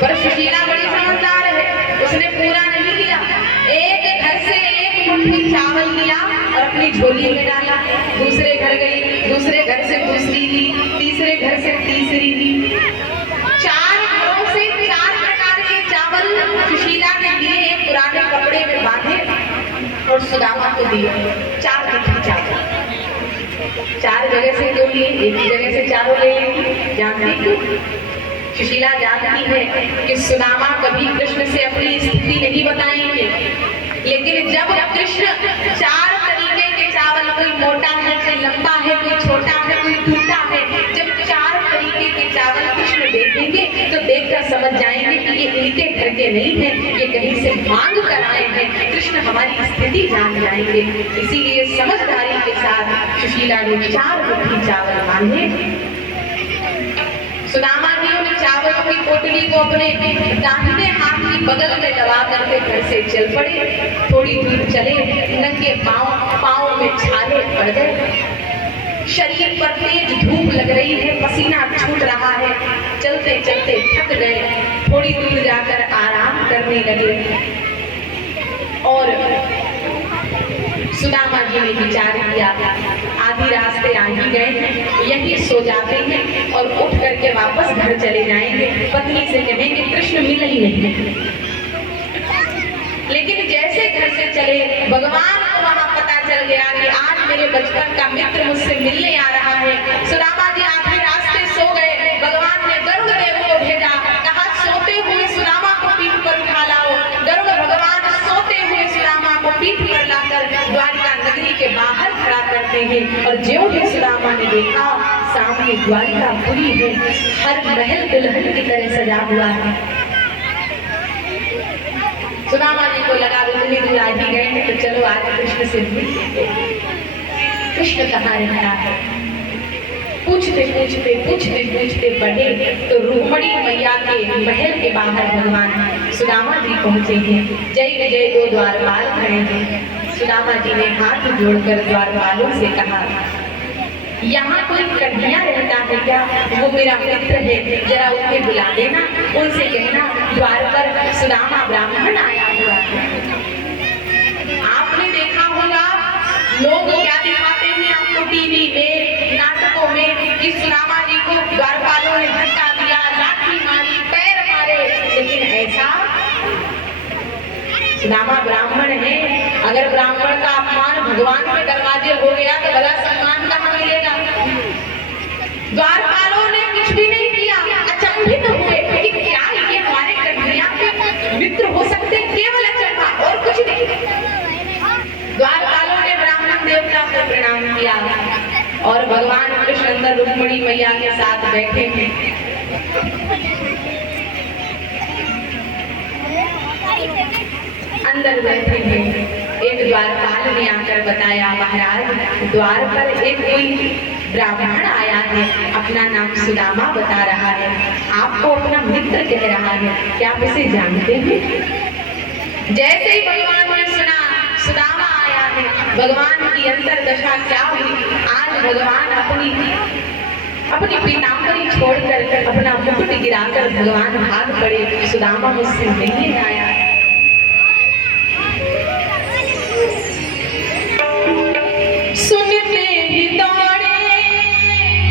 पर सुशीला बड़ी समझदार है, उसने पूरा नहीं लिया। एक घर से एक मुट्ठी चावल लिया और अपनी झोली में डाला। दूसरे घर गई, दूसरे घर से दूसरी ली, तीसरे घर से तीसरी ली। 4 घरों से 4 प्रकार के चावल सुशीला ने लिए, एक पुराने कपड़े में बांधे और सुदामा को दिए। 4 मुट्ठी चावल, 4 जगह से 2 लिए, एक ही जगह से चारों ले लेंगी। जानती क्यों? सुशीला जानती है कि सुदामा कभी कृष्ण से अपनी स्थिति नहीं बताएंगे, लेकिन जब कृष्ण 4 तरीके के चावल, कोई मोटा है, कोई लंबा है, कोई छोटा है, कोई टूटा है, जब 4 तरीके के चावल कृष्ण देखेंगे तो देखकर समझ जाएंगे कि ये इनके घर के नहीं है, ये कहीं से मांग कर आए हैं। कृष्ण हमारी स्थिति जान जाएंगे। इसीलिए समझदारी के साथ सुशीला ने 4 मुट्ठी चावल बांधे। सुदामा जी उन चावलों की पोटली को अपने दाहिने हाथ की बगल में दबा करके घर से चल पड़े। थोड़ी दूर चले, नंगे पाँव में छाले पड़ गए, शरीर पर तेज धूप लग रही है, पसीना छूट रहा है, चलते चलते थक गए। थोड़ी दूर जाकर आराम करने लगे और सुदामा जी ने विचार किया, आधी रास्ते आ ही गए हैं, यहीं सो जाते हैं और उठ करके वापस घर चले जाएंगे। पत्नी से कहेंगे कृष्ण मिल ही नहीं। लेकिन जैसे घर से चले, भगवान को वहां पता चल गया कि आज मेरे बचपन का मित्र मुझसे मिलने आ रहा है। सुदामा जी आधे रास्ते सो गए। भगवान ने गरुड़ देव को भेजा, कहा सोते हुए सुदामा को पीठ पर उठा लाओ। गरुड़ भगवान सोते हुए सुदामा को पीठ पर लाकर द्वारिका नगरी के बाहर खड़ा करते हैं और ज्यों ही सुदामा ने देखा सामने द्वारिकापुरी है, हर महल दुल्हन की तरह सजा हुआ है। सुदामा जी को लगा इतनी दूर आ ही गए हैं तो चलो आज कृष्ण से मिल लेते हैं। कृष्ण कहाँ रहता है? पूछते पूछते पूछते पूछते बढ़े तो रुक्मणी मैया के महल के बाहर भगवान सुदामा जी पहुंचे हैं। जय विजय 2 द्वारपाल खड़े हैं। सुदामा जी ने हाथ जोड़कर द्वारपालों से कहा, यहाँ कोई कन्हैया रहता है क्या? वो मेरा मित्र है, जरा उन्हें बुला देना, उनसे कहना द्वार पर सुदामा ब्राह्मण आया हुआ है। आपने देखा होगा लोग क्या दिखाते हैं आपको टीवी में, नाटकों में, कि सुदामा जी को द्वारपालों ने धक्का दिया, लाठी मारी, पैर मारे, लेकिन ऐसा सुदामा ब्राह्मण है। अगर ब्राह्मण का अपमान भगवान के दरवाजे हो गया तो भला सम्मान कहाँ मिलेगा? द्वारपालों ने कुछ भी नहीं किया, अचंभित हुए कि क्या ये हमारे कन्हैया के मित्र हो सकते, केवल अचंभा और कुछ नहीं। द्वारपालों ने ब्राह्मण देवता को प्रणाम किया और भगवान कृष्ण अंदर रुक्मणी मैया के साथ बैठे हैं। अंदर बैठे हैं। एक द्वारपाल ने आकर बताया, महाराज द्वार पर एक कोई ब्राह्मण आया है, अपना नाम सुदामा बता रहा है, आपको अपना मित्र कह रहा है, क्या आप इसे जानते हैं? जैसे ही भगवान ने सुना सुदामा आया है, भगवान की अंतर्दशा क्या हुई। आज भगवान अपनी पीतांबरी छोड़कर अपना मुकुट गिराकर भगवान भाग पड़े, सुदामा मुझसे मिलने आया।